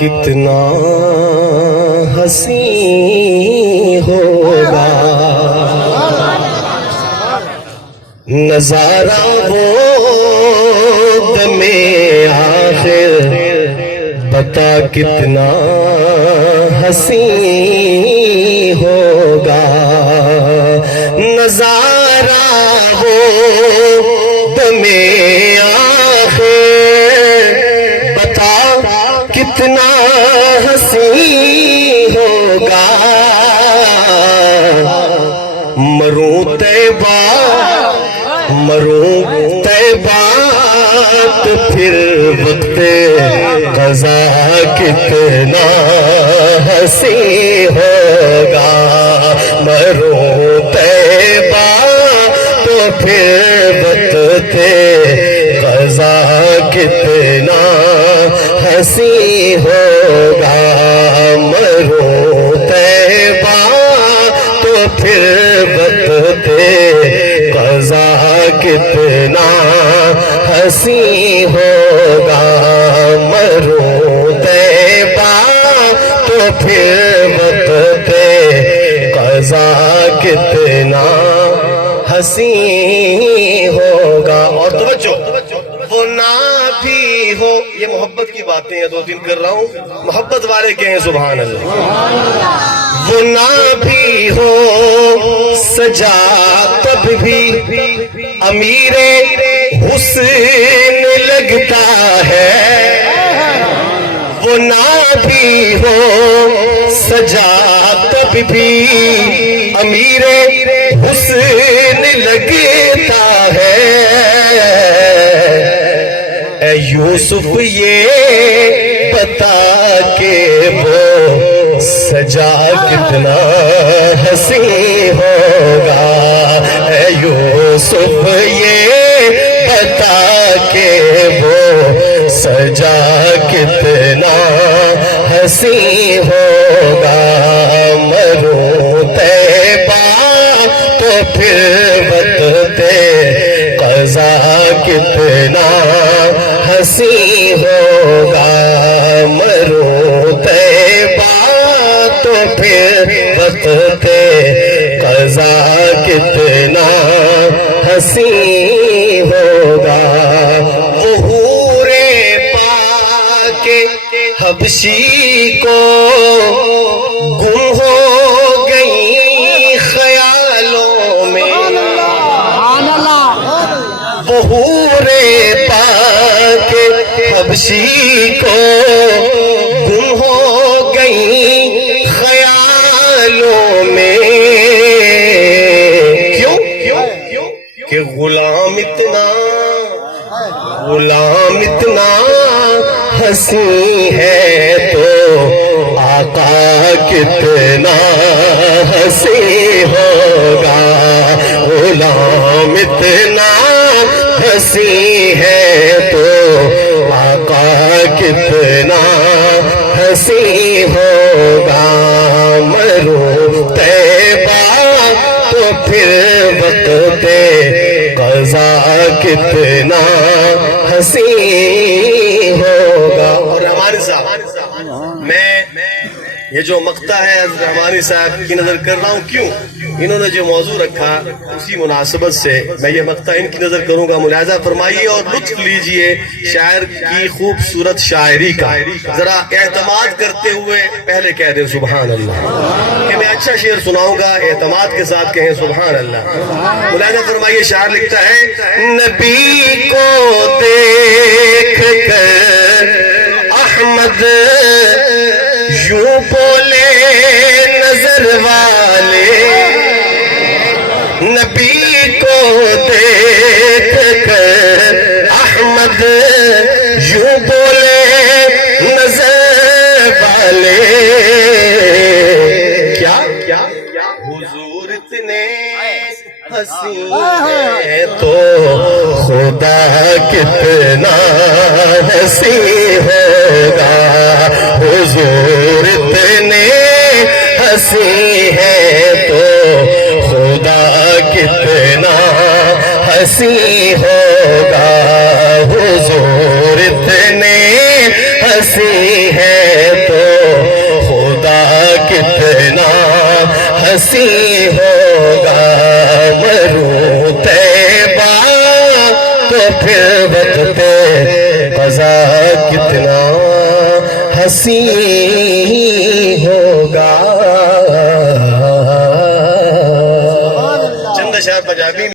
کتنا حسین ہوگا نظارہ وہ دم آخر بتا کتنا حسین ہوگا نظارہ وہ دم آخر بتا کتنا حسین ہوگا مروں طیبہ تو پھر وقت قضا کتنا حسین ہوگا مروں طیبہ تو پھر وقت قضا کتنا حسین ہوگا مروں طیبہ تو پھر وقت قضا کتنا حسین ہوگا مروں طیبہ تو پھر وقت قضا کتنا حسین ہوگا۔ اور توجہ، وہ نہ بھی ہو، یہ محبت کی باتیں ہیں، دو تین کر رہا ہوں، محبت والے کہیں سبحان اللہ۔ وہ نہ بھی ہو سجا تب بھی امیر حسن لگتا ہے، وہ نہ بھی ہو سجا تب بھی امیر حسن لگتا ہے۔ اے یوسف یہ بتا کہ وہ سجا کتنا حسین ہوگا، اے یوسف یہ بتا کہ وہ سجا کتنا حسین ہوگا مروں طیبہ تو پھر وقت قضا کتنا حسین ہوگا مروں طیبہ تو پھر وقت قضا کتنا حسین ہوگا۔ وہ حور پاک حبشی کو گم ہو گئی خیالوں میں، وہ حور پاک حبشی کو گم ہو گئی خیالوں میں، کیوں کہ غلام اتنا حسین ہے تو آقا کتنا حسین ہوگا، غلام اتنا حسین ہے تو آقا کتنا حسین ہوگا مروں طیبہ تو پھر وقت قضا کتنا حسین ہوگا۔ اور رحمانی صاحب، میں یہ جو مقطع ہے حضرت رحمانی صاحب کی نظر کر رہا ہوں، کیوں؟ انہوں نے جو موضوع رکھا اسی مناسبت سے میں یہ مقطع ان کی نظر کروں گا، ملاحظہ فرمائیے اور لطف لیجئے شاعر کی خوبصورت شاعری کا۔ ذرا اعتماد کرتے ہوئے پہلے کہہ دیں سبحان اللہ، کہ میں اچھا شعر سناؤں گا، اعتماد کے ساتھ کہیں سبحان اللہ۔ ملاحظہ فرمائیے، شاعر لکھتا ہے نبی کو دیکھ کر احمد یوں بولے نظر والے، نبی کو دیکھ کر احمد یوں بولے نظر والے، کیا حضور اتنے حسین ہے تو خدا کتنا حسین ہوگا، حضور اتنے حسین ہے تو خدا کتنا حسین ہوگا، حضور اتنے حسین ہے ہنسی ہوگا مروں طیبہ تو پھر وقت قضا کتنا ہنسی ہوگا. چند اشعار پنجابی